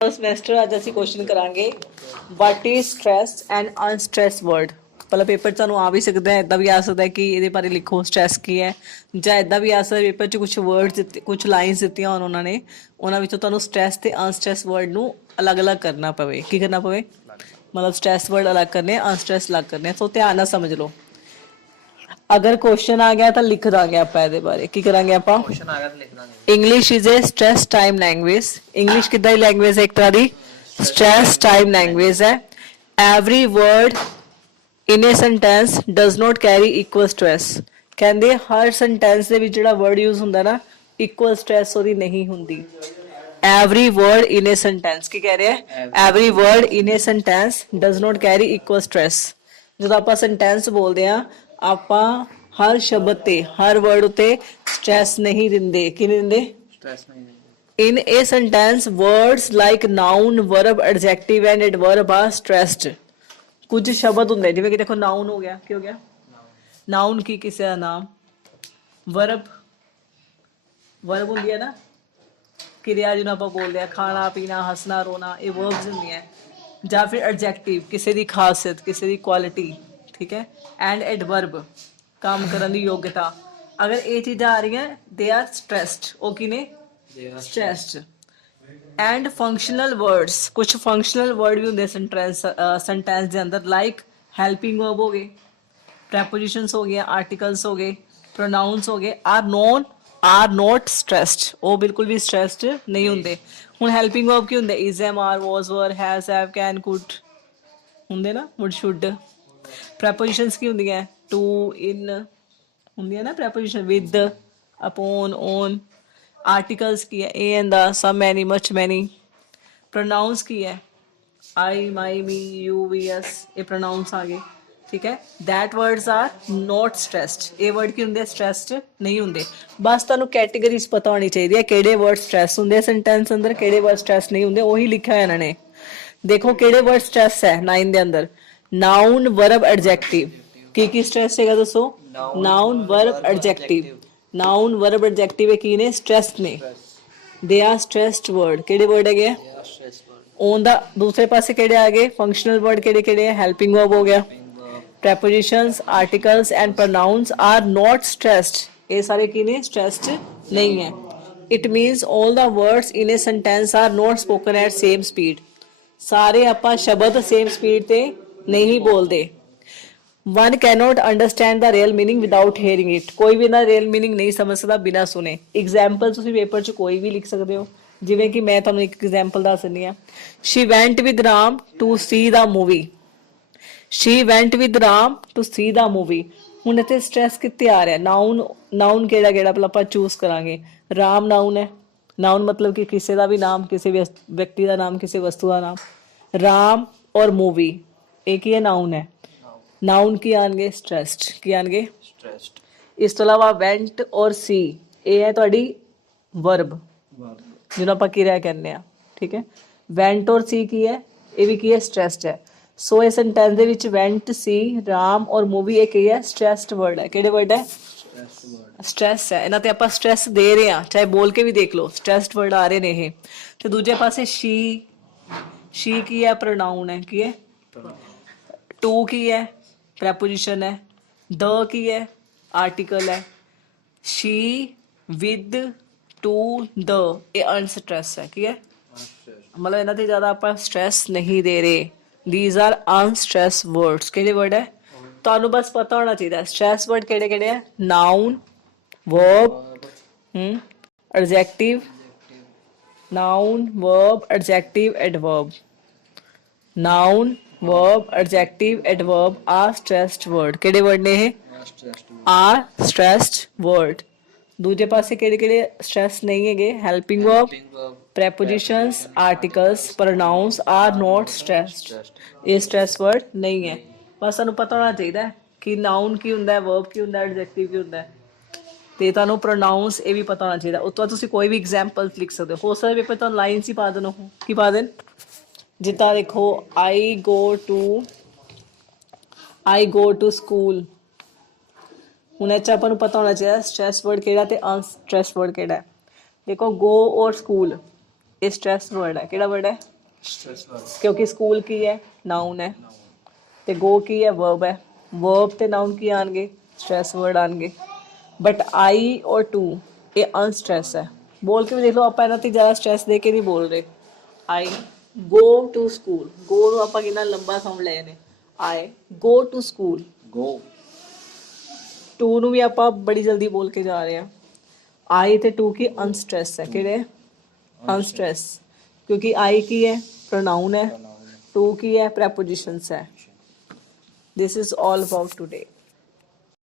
Semester ਅੱਜ ਅਸੀਂ question ਕਰਾਂਗੇ what is stress and unstress word. ਪਹਿਲਾ ਪੇਪਰ ਤੁਹਾਨੂੰ ਆ ਵੀ ਸਕਦਾ ਹੈ, ਇਦਾਂ ਵੀ ਆ ਸਕਦਾ ਹੈ ਕਿ ਇਹਦੇ ਬਾਰੇ ਲਿਖੋ ਸਟ੍ਰੈਸ ਕੀ ਹੈ, ਜਾਂ ਇਦਾਂ ਵੀ ਆ ਸਕਦਾ ਪੇਪਰ 'ਚ ਕੁਝ ਵਰਡਸ ਦਿੱਤੇ, ਕੁਝ ਲਾਈਨਸ ਦਿੱਤੀਆਂ ਹੋਣ ਉਹਨਾਂ ਨੇ, ਉਹਨਾਂ ਵਿੱਚੋਂ ਤੁਹਾਨੂੰ ਸਟ੍ਰੈਸ ਤੇ ਅਨਸਟ੍ਰੈਸ ਵਰਡ ਨੂੰ ਅਲੱਗ-ਅਲੱਗ ਕਰਨਾ ਪਵੇ। ਕੀ ਕਰਨਾ ਪਵੇ? ਮਤਲਬ ਸਟ੍ਰੈਸ ਵਰਡ ਅਲੱਗ ਕਰਨੇ, ਅਨਸਟ੍ਰੈਸ ਅਲੱਗ ਕਰਨੇ। ਸੋ ਧਿਆਨ ਨਾਲ ਸਮਝ ਲਓ। अगर क्वेश्चन आ गया तो लिख देंगे आप ਇਹਦੇ ਬਾਰੇ। ਕੀ ਕਰਾਂਗੇ ਆਪਾਂ? क्वेश्चन आ गया तो लिख देंगे। English is a stress time language. English कितना ही लैंग्वेज है, एक तरह की स्ट्रेस टाइम लैंग्वेज है। Every word in a sentence does not carry equal stress. ਕਹਿੰਦੇ ਹਰ ਸੈਂਟੈਂਸ ਦੇ ਵਿੱਚ ਜਿਹੜਾ ਵਰਡ ਯੂਜ਼ ਹੁੰਦਾ ਨਾ, ਇਕੁਅਲ ਸਟ੍ਰੈਸ ਉਹਦੀ ਨਹੀਂ ਹੁੰਦੀ। Every word in a sentence, ਕੀ ਕਹਿ ਰਿਹਾ? Every word in a sentence does not carry equal stress. ਜਦੋਂ ਆਪਾਂ ਸੈਂਟੈਂਸ ਬੋਲਦੇ ਆ, ਆਪਾਂ ਹਰ ਸ਼ਬਦ ਤੇ, ਹਰ ਵਰਡ ਉਤੇ ਸਟ੍ਰੈਸ ਨਹੀਂ ਦਿੰਦੇ। ਕੀ ਨਹੀਂ ਦਿੰਦੇ? स्ट्रेस नहीं देंगे। In a sentence, words like noun, verb, adjective and adverb are stressed. ਕੁਝ ਸ਼ਬਦ ਹੁੰਦੇ ਜਿਵੇਂ ਕਿ ਦੇਖੋ ਨਾउन ਹੋ ਗਿਆ। ਕੀ ਹੋ ਗਿਆ? ਨਾउन ਕੀ ਕਿਸੇ ਦਾ ਨਾਮ। ਵਰਬ, ਵਰਬ ਹੁੰਦੀ ਹੈ ਨਾ ਕਿਰਿਆ ਜਿਹਨੂੰ ਆਪਾਂ ਬੋਲਦੇ ਆ, ਖਾਣਾ ਪੀਣਾ ਹੱਸਣਾ ਰੋਣਾ, ਇਹ ਵਰਬਸ ਹੁੰਦੀਆਂ। ਜਾਂ ਫਿਰ ਐਡਜੈਕਟਿਵ ਕਿਸੇ ਦੀ ਖਾਸੀਅਤ, ਕਿਸੇ ਦੀ ਕੁਆਲਿਟੀ, ਠੀਕ ਹੈ। ਐਂਡ ਐਡਵਰਬ ਕੰਮ ਕਰਨ ਦੀ ਯੋਗਤਾ। ਅਗਰ ਇਹ ਚੀਜ਼ਾਂ ਆ ਰਹੀਆਂ, ਦੇ ਆਰ ਸਟ੍ਰੈਸਡ। ਉਹ ਕੀ ਨੇ? ਸਟ੍ਰੈਸਡ। ਐਂਡ ਫੰਕਸ਼ਨਲ ਵਰਡਸ, ਕੁਝ ਫੰਕਸ਼ਨਲ ਵਰਡ ਵੀ ਹੁੰਦੇ ਸੈਂਟੈਂਸ ਦੇ ਅੰਦਰ, ਲਾਈਕ ਹੈਲਪਿੰਗ ਵਰਬ ਹੋ ਗਏ, ਪ੍ਰੈਪੋਜੀਸ਼ਨਸ ਹੋ ਗਏ, ਆਰਟੀਕਲਸ ਹੋ ਗਏ, ਪ੍ਰੋਨਾउंस ਹੋ ਗਏ, ਆਰ ਨੋਟ ਸਟ੍ਰੈਸਡ। ਉਹ ਬਿਲਕੁਲ ਵੀ ਸਟ੍ਰੈਸਡ ਨਹੀਂ ਹੁੰਦੇ। ਹੁਣ ਹੈਲਪਿੰਗ ਵਰਬ ਕੀ ਹੁੰਦੇ? ਇਜ਼, ਐਮ, ਆਰ, ਵਾਸ, ਵਰ, ਹੈਜ਼, ਹੈਵ, ਕੈਨ, ਕੁਡ ਹੁੰਦੇ ਨਾ, ਵੁੱਡ, ਸ਼ੁੱਡ। ਪ੍ਰੈਪੋਜੀਸ਼ਨਸ ਕੀ ਹੁੰਦੀਆਂ? ਟੂ, ਇਨ ਹੁੰਦੀਆਂ ਨਾ preposition, with, upon, on. Articles ਕੀ ਹੈ? ਏ ਐਂਡ ਦਾ, ਸਮ, ਮੈਨੀ, ਮਚ, ਮੈਨੀ। ਪ੍ਰੋਨਾउंस ਕੀ ਹੈ? ਆਈ, ਮਾਈ, ਮੀ, ਯੂ, ਵੀ, ਐਸ। ਇਹ ਪ੍ਰੋਨਾउंस ਆ ਗਏ, ਠੀਕ ਹੈ। That words R note stressed. ਇਹ ਵਰਡ ਕੀ ਹੁੰਦੇ? ਸਟ੍ਰੈਸਡ ਨਹੀਂ ਹੁੰਦੇ। ਬਸ ਤੁਹਾਨੂੰ ਕੈਟੇਗਰੀਜ਼ ਪਤਾ ਹੋਣੀ ਚਾਹੀਦੀ ਹੈ, ਕਿਹੜੇ ਵਰਡ ਸਟ੍ਰੈਸ ਹੁੰਦੇ ਸੈਂਟੈਂਸ ਅੰਦਰ, ਕਿਹੜੇ ਵਰਡ ਸਟ੍ਰੈਸ ਨਹੀਂ ਹੁੰਦੇ। ਉਹੀ ਲਿਖਿਆ ਹੋਇਆ ਇਹਨਾਂ ਨੇ। ਦੇਖੋ ਕਿਹੜੇ ਵਰਡ ਸਟ੍ਰੈਸ ਹੈ 9 ਦੇ ਅੰਦਰ। Noun, verb, adjective. ਕੀ ਸਟ੍ਰੈਸ ਹੈਗਾ ਦੱਸੋ? Noun, verb, adjective. Noun, verb, adjective ਇਹ ਕੀ ਨੇ? ਸਟ੍ਰੈਸਡ ਨੇ। They are stressed word. ਕਿਹੜੇ ਵਰਡ ਹੈਗੇ? ਔਨ ਦਾ ਦੂਸਰੇ ਪਾਸੇ ਕਿਹੜੇ ਆ ਗਏ? ਫੰਕਸ਼ਨਲ ਵਰਡ ਕਿਹੜੇ ਕਿਹੜੇ ਹੈ? ਹੈਲਪਿੰਗ ਵਰਬ ਹੋ ਗਿਆ, prepositions, articles and pronouns are not stressed. ਇਹ ਸਾਰੇ ਕੀ ਨੇ? stressed ਨਹੀਂ ਹੈ। It means all the words in a sentence are not spoken at same speed. ਸਾਰੇ ਆਪਾਂ ਸ਼ਬਦ same speed ਤੇ ਨਹੀਂ ਬੋਲਦੇ। One cannot understand the real meaning without hearing it. ਕੋਈ ਵੀ ਨਾ real meaning ਨਹੀਂ ਸਮਝ ਸਕਦਾ ਬਿਨਾਂ ਸੁਣੇ। Example ਤੁਸੀਂ ਪੇਪਰ 'ਚ ਕੋਈ ਵੀ ਲਿਖ ਸਕਦੇ ਹੋ। ਜਿਵੇਂ ਕਿ ਮੈਂ ਤੁਹਾਨੂੰ ਇੱਕ ਐਗਜ਼ਾਮਪਲ ਦੱਸ ਦਿੰਦੀ ਹਾਂ। She went with Ram to see the movie. She went with Ram to see the movie. ਹੁਣ ਇੱਥੇ ਸਟ੍ਰੈਸ ਕਿੱਥੇ ਆ ਰਿਹਾ? ਨਾउन ਕਿਹੜਾ ਪਹਿਲਾਂ ਆਪਾਂ ਚੂਜ਼ ਕਰਾਂਗੇ। ਰਾਮ ਨਾउन ਹੈ। ਨਾउन ਮਤਲਬ ਕਿ ਕਿਸੇ ਦਾ ਵੀ ਨਾਮ, ਕਿਸੇ ਵਿਅਕਤੀ ਦਾ ਨਾਮ, ਕਿਸੇ ਵਸਤੂ ਦਾ ਨਾਮ। ਰਾਮ ਔਰ ਮੂਵੀ ਇਹ ਕੀ ਹੈ? ਨਾउन ਹੈ। ਨਾउन ਕੀ ਆਣਗੇ? ਸਟ੍ਰੈਸਡ। ਕੀ ਆਣਗੇ? स्ट्रेस्ड। ਇਸ ਤੋਂ ਇਲਾਵਾ ਵੈਂਟ ਔਰ ਸੀ ਇਹ ਹੈ ਤੁਹਾਡੀ ਵਰਬ, ਜਿਹਨੂੰ ਆਪਾਂ ਕਿਰਿਆ ਕਹਿੰਦੇ ਆ, ਠੀਕ ਹੈ। ਵੈਂਟ ਔਰ ਸੀ ਕੀ ਹੈ? ਇਹ ਵੀ ਕੀ ਹੈ? ਸਟ੍ਰੈਸਡ ਹੈ। ਸੋ ਇਹ ਸੈਂਟੈਂਸ ਦੇ ਵਿੱਚ ਵੈਂਟ, ਸੀ, ਰਾਮ ਔਰ ਮੂਵੀ ਇਹ ਕੀ ਹੈ? ਸਟ੍ਰੈਸਡ ਵਰਡ ਹੈ। ਕਿਹੜੇ ਵਰਡ ਹੈ? ਸਟ੍ਰੈਸ ਹੈ। ਇਹਨਾਂ ਤੇ ਆਪਾਂ ਸਟ੍ਰੈਸ ਦੇ ਰਹੇ ਹਾਂ, ਚਾਹੇ ਬੋਲ ਕੇ ਵੀ ਦੇਖ ਲਓ, ਸਟ੍ਰੈਸਡ ਵਰਡ ਆ ਰਹੇ ਨੇ ਇਹ। ਤੇ ਦੂਜੇ ਪਾਸੇ ਸ਼ੀ ਕੀ ਹੈ? ਪ੍ਰੋਨਾउन ਹੈ। ਕੀ ਹੈ? ਟੂ ਕੀ ਹੈ? ਪ੍ਰੈਪੋਜੀਸ਼ਨ ਹੈ। ਦ ਕੀ ਹੈ? ਆਰਟੀਕਲ ਹੈ। ਸ਼ੀ, ਵਿਦ, ਟੂ, ਦ ਇਹ ਅਨਸਟ੍ਰੈਸ ਹੈ। ਕੀ ਹੈ? ਮਤਲਬ ਇਹਨਾਂ ਤੇ ਜ਼ਿਆਦਾ ਆਪਾਂ ਸਟ੍ਰੈਸ ਨਹੀਂ ਦੇ ਰਹੇ। These are unstressed words. ਕਿਹੜੇ ਵਰਡ ਹੈ? ਤੁਹਾਨੂੰ ਬਸ ਪਤਾ ਹੋਣਾ ਚਾਹੀਦਾ ਸਟ੍ਰੈਸ ਵਰਡ ਕਿਹੜੇ ਕਿਹੜੇ ਹੈ। Noun, verb, adjective, noun, verb, adjective, adverb. Noun, verb, adjective, adverb are stressed word. ਕਿਹੜੇ ਵਰਡ ਨੇ ਇਹ? Are stressed word. ਦੂਜੇ ਪਾਸੇ ਕਿਹੜੇ ਕਿਹੜੇ ਸਟ੍ਰੈਸ ਨਹੀਂ ਹੈਗੇ? Helping verb, prepositions, articles, pronouns are not stressed. ਇਹ ਸਟ੍ਰੈਸ ਵਰਡ ਨਹੀਂ ਹੈ। ਬਸ ਤੁਹਾਨੂੰ ਪਤਾ ਹੋਣਾ ਚਾਹੀਦਾ ਕਿ ਨਾउन ਕੀ ਹੁੰਦਾ ਹੈ, ਵਰਬ ਕੀ ਹੁੰਦਾ ਹੈ, ਐਡਜੈਕਟਿਵ ਕੀ ਹੁੰਦਾ ਹੈ, ਤੇ ਤੁਹਾਨੂੰ ਪ੍ਰੋਨਾउंस ਇਹ ਵੀ ਪਤਾ ਹੋਣਾ ਚਾਹੀਦਾ। ਉਸ ਤੋਂ ਬਾਅਦ ਤੁਸੀਂ ਕੋਈ ਵੀ ਐਗਜ਼ਾਮਪਲ ਲਿਖ ਸਕਦੇ ਹੋ ਸਕਦਾ ਪੇਪਰ ਤੁਹਾਨੂੰ ਲਾਈਨਸ ਹੀ ਪਾ ਦੇਣ। ਉਹ ਕੀ ਪਾ ਦੇਣ? ਜਿੱਦਾਂ ਦੇਖੋ ਆਈ ਗੋ ਟੂ ਸਕੂਲ। ਹੁਣ ਇਹ 'ਚ ਆਪਾਂ ਨੂੰ ਪਤਾ ਹੋਣਾ ਚਾਹੀਦਾ ਸਟ੍ਰੈਸ ਵਰਡ ਕਿਹੜਾ ਤੇ ਅਨਸਟ੍ਰੈਸ ਵਰਡ ਕਿਹੜਾ ਹੈ। ਦੇਖੋ ਗੋ ਔਰ ਸਕੂਲ ਇਹ ਸਟ੍ਰੈਸ ਵਰਡ ਹੈ, ਕਿਹੜਾ ਵਰਡ ਹੈ? ਸਟ੍ਰੈਸ ਵਰਡ ਕਿਉਂਕਿ ਸਕੂਲ ਕੀ ਹੈ? ਨਾउन ਹੈ। ਤੇ ਗੋ ਕੀ ਹੈ? ਵਰਬ ਹੈ। ਵਰਬ ਤੇ ਨਾउन ਕੀ ਆਣਗੇ? ਸਟ੍ਰੈਸ ਵਰਡ ਆਣਗੇ। ਬਟ ਆਈ ਔਰ ਟੂ ਇਹ ਅਨਸਟ੍ਰੈਸ ਹੈ। ਬੋਲ ਕੇ ਵੀ ਦੇਖ ਲਓ, ਆਪਾਂ ਇਹਨਾਂ ਤੇ ਜ਼ਿਆਦਾ ਸਟ੍ਰੈਸ ਦੇ ਕੇ ਨਹੀਂ ਬੋਲ ਰਹੇ। ਆਈ ਗੋ ਟੂ ਸਕੂਲ, ਗੋ ਨੂੰ ਆਪਾਂ ਕਿੰਨਾ ਲੰਬਾ ਸਾਊਂਡ ਲਏ ਨੇ। I go to school. Go to ਨੂੰ ਵੀ ਆਪਾਂ ਬੜੀ ਜਲਦੀ ਬੋਲ ਕੇ ਜਾ ਰਹੇ ਹਾਂ। ਆਈ ਤੇ ਟੂ ਕੀ ਅਨਸਟ੍ਰੈਸ ਹੈ, ਕਿਹੜੇ? ਅਨਸਟ੍ਰੈਸ। ਕਿਉਂਕਿ ਆਈ ਕੀ ਹੈ? प्रोनाउन है। टू की है? प्रेपोजिशंस है। This is all about today.